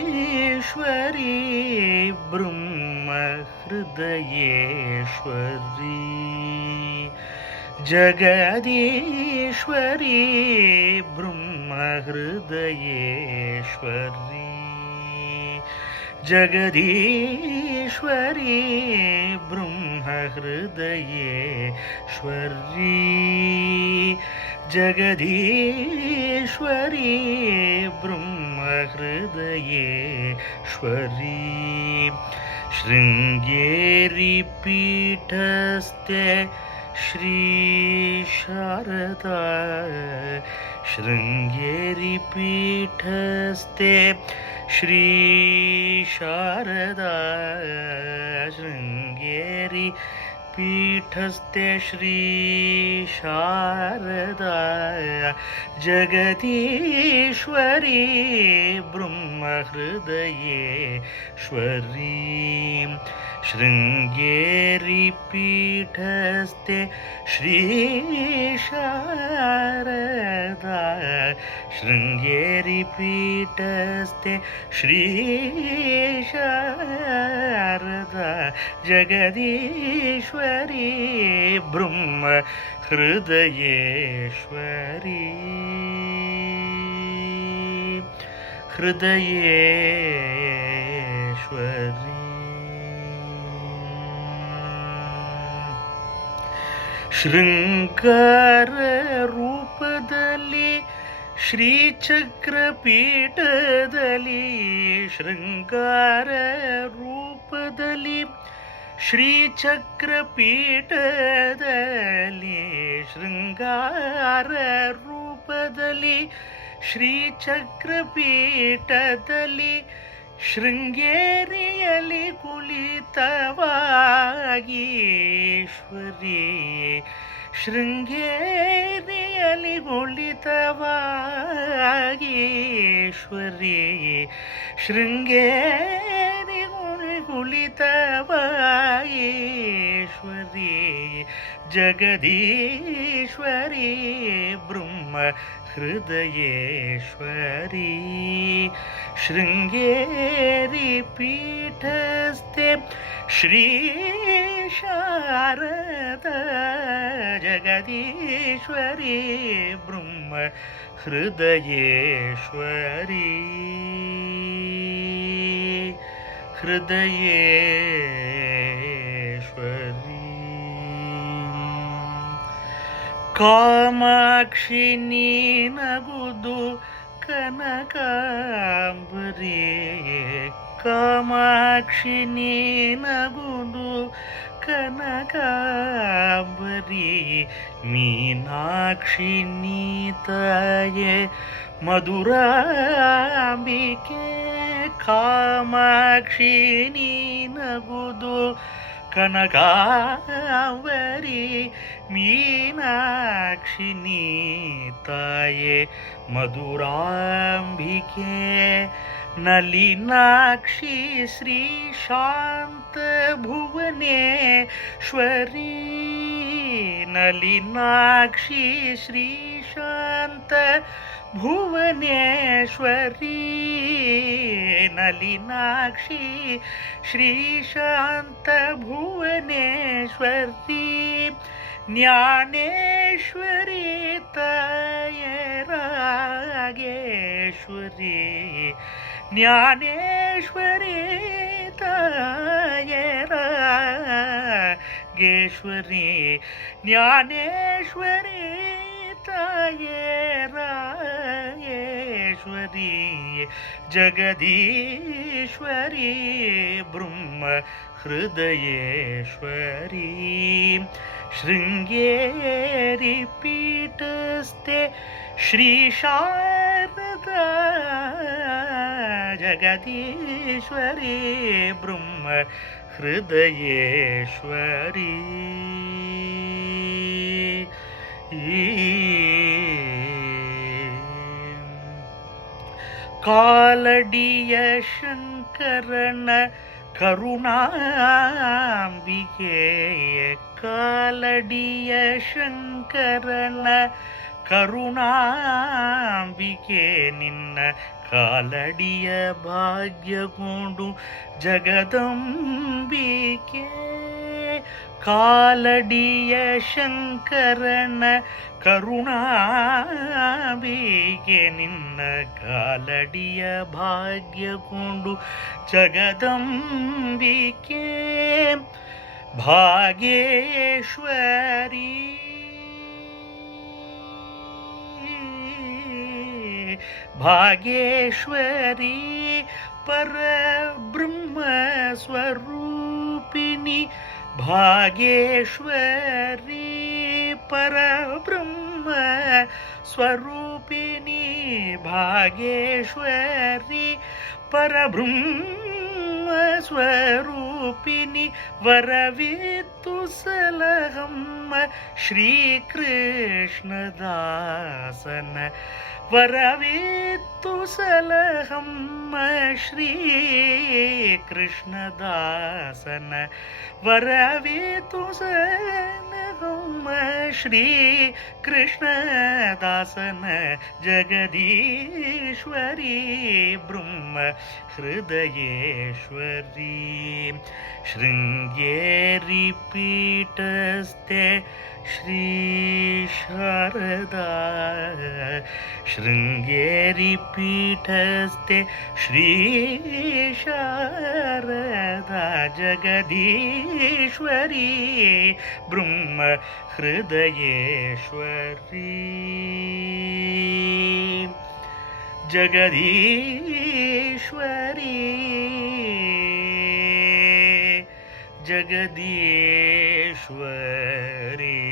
ಜಗದೀಶ್ವರಿ ಬ್ರಹ್ಮ ಹೃದಯೇಶ್ವರಿ ಜಗದೀಶ್ವರಿ ಬ್ರಹ್ಮ ಹೃದಯೇಶ್ವರಿ ಜಗದೀಶ್ವರಿ ಬ್ರಹ್ಮ ಹೃದಯೇಶ್ವರಿ ಜಗದೀಶ್ವರಿ ಬ್ರಹ್ಮ ಹೃದಯೇಶ್ವರಿ ಶೃಂಗೇರಿ ಪೀಠಸ್ಥೆ ಶ್ರೀ ಶಾರದಾ ಶೃಂಗೇರಿ ಪೀಠಸ್ಥೆ ಶ್ರೀ ಶಾರದಾ ಶೃಂಗೇರಿ ಪೀಠಸ್ಥೆ ಶ್ರೀ ಶಾರದಾ ಜಗದೀಶ್ವರಿ ಬ್ರಹ್ಮ ಹೃದಯೇಶ್ವರಿ ಶೃಂಗೇರಿ ಪೀಠಸ್ಥೆ ಶ್ರೀ ಶಾರದಾ ಶೃಂಗೇರಿ ಪೀಠಸ್ಥೆ ಶ್ರೀ ಶಾರದಾ ಜಗದೀಶ್ವರಿ ಬ್ರಹ್ಮ ಹೃದಯೇಶ್ವರಿ ಹೃದಯೇಶ್ವರಿ ಶೃಂಗಾರ ರೂಪದಲ್ಲಿ ಶ್ರೀಚಕ್ರ ಪೀಠದಲ್ಲಿ ಶೃಂಗಾರ ರೂಪದಲ್ಲಿ ಶ್ರೀಚಕ್ರ ಪೀಠದಲ್ಲಿ ಶೃಂಗಾರ ರೂಪದಲ್ಲಿ ಶ್ರೀಚಕ್ರ ಪೀಠದಲ್ಲಿ ಶೃಂಗೇರಿಯಲ್ಲಿ ಕುಳಿತವಾಗೀಶ್ವರಿ ಶೃಂಗೇರಿಯಲ್ಲಿ ಕುಳಿತವಾಗೀಶ್ವರಿ ಶೃಂಗೇರಿ ಕುಳಿತವಾಗೀಶ್ವರಿ ಜಗದೀಶ್ವರಿ ಬ್ರಹ್ಮ ಹೃದಯೇಶ್ವರಿ ಶೃಂಗೇರಿ ಪೀಠಸ್ಥೆ ಶ್ರೀ ಶಾರದಾ ಜಗದೀಶ್ವರಿ ಬ್ರಹ್ಮ ಹೃದಯೇಶ್ವರಿ ಹೃದಯೇಶ್ವರಿ ಕಾಮಾಕ್ಷಿ ನೀನಗುದು ಕನಕಾಂಬರಿ ಕಾಮಾಕ್ಷಿ ನೀನಗುದು ಕನಕಾಂಬರಿ ಮೀನಾಕ್ಷಿ ನೀತಾಯೆ ಮಧುರಾಂಬಿಕೆ ಕಾಮಾಕ್ಷಿ ನೀನಗುದು ಕನಕಾಂಬರಿ ಮೀನಾಕ್ಷಿ ನೀತಾಯೆ ಮಧುರಾಂಬಿಕೆ ನಲಿನಾಕ್ಷಿ ಶ್ರೀ ಶಾಂತ ಭುವನೇಶ್ವರಿ ನಲಿನಾಕ್ಷಿ ಶ್ರೀ ಶಾಂತ ಭುವನೇಶ್ವರಿ ನಲಿನಾಕ್ಷಿ ಶ್ರೀ ಶಾಂತ ಭುವನೇಶ್ವರಿ ಜ್ಞಾನೇಶ್ವರಿ ತಾಯೆ ರಾಗೇಶ್ವರಿ ಜ್ಞಾನೇಶ್ವರಿ ತಾಯೆ ರಾಗೇಶ್ವರಿ ಜ್ಞಾನೇಶ್ವರಿ ತಾಯೆ ರಾಗೇಶ್ವರಿ ಜಗದೀಶ್ವರಿ ಬ್ರಹ್ಮ ಹೃದಯೇಶ್ವರಿ ಶೃಂಗೇರಿ ಪೀಠಸ್ಥೆ ಶ್ರೀ ಶಾರದಾ ಜಗದೀಶ್ವರಿ ಬ್ರಹ್ಮ ಹೃದಯೇಶ್ವರಿ ಕಾಲಡಿಯ ಶಂಕರನ ಕರುಣಾಂಬಿಕೆ, ಕಾಲಡಿಯ ಶಂಕರನ ಕರುಣಾಂಬಿಕೆ, ನಿನ್ನ ಕಾಲಡಿಯ ಭಾಗ್ಯಗೊಂಡು ಜಗದಂಬಿಕೆ. ಕಾಲಡಿಯ ಶಂಕರನ ಕರುಣಾಂಬಿಕೆ, ನಿನ್ನ ಕಾಲಡಿಯ ಭಾಗ್ಯಗೊಂಡು ಜಗದಂಬಿಕೆ. ಭಾಗೇಶ್ವರಿ ಭಾಗೇಶ್ವರಿ ಪರಬ್ರಹ್ಮ ಸ್ವರೂಪಿಣಿ, ಭಾಗೇಶ್ವರಿ ಪರಬ್ರಹ್ಮ ಸ್ವರೂಪಿಣಿ, ಭಾಗೇಶ್ವರಿ ಪರಬ್ರಹ್ಮ ಸ್ವರೂಪಿಣಿ. ವರವಿತ್ತು ಸಲಹಮ್ಮ ಶ್ರೀಕೃಷ್ಣದಾಸನ, ವರವಿತ್ತು ಸಲಹಮ್ಮ ಶ್ರೀಕೃಷ್ಣದಾಸನ, ವರವಿತ್ತು ಸಲಹಮ್ಮ ಶ್ರೀಕೃಷ್ಣದಾಸನ. ಜಗದೀಶ್ವರಿ ಬ್ರಹ್ಮ ಹೃದಯೇಶ್ವರಿ, ಶೃಂಗೇರಿ ಪೀಠಸ್ಥೆ ಶ್ರೀ ಶಾರದಾ, ಶೃಂಗೇರಿ ಪೀಠಸ್ಥೆ ಶ್ರೀ ಶಾರದಾ. ಜಗದೀಶ್ವರಿ ಬ್ರಹ್ಮ ಹೃದಯೇಶ್ವರಿ, ಜಗದೀಶ್ವರಿ ಜಗದೀಶ್ವರಿ.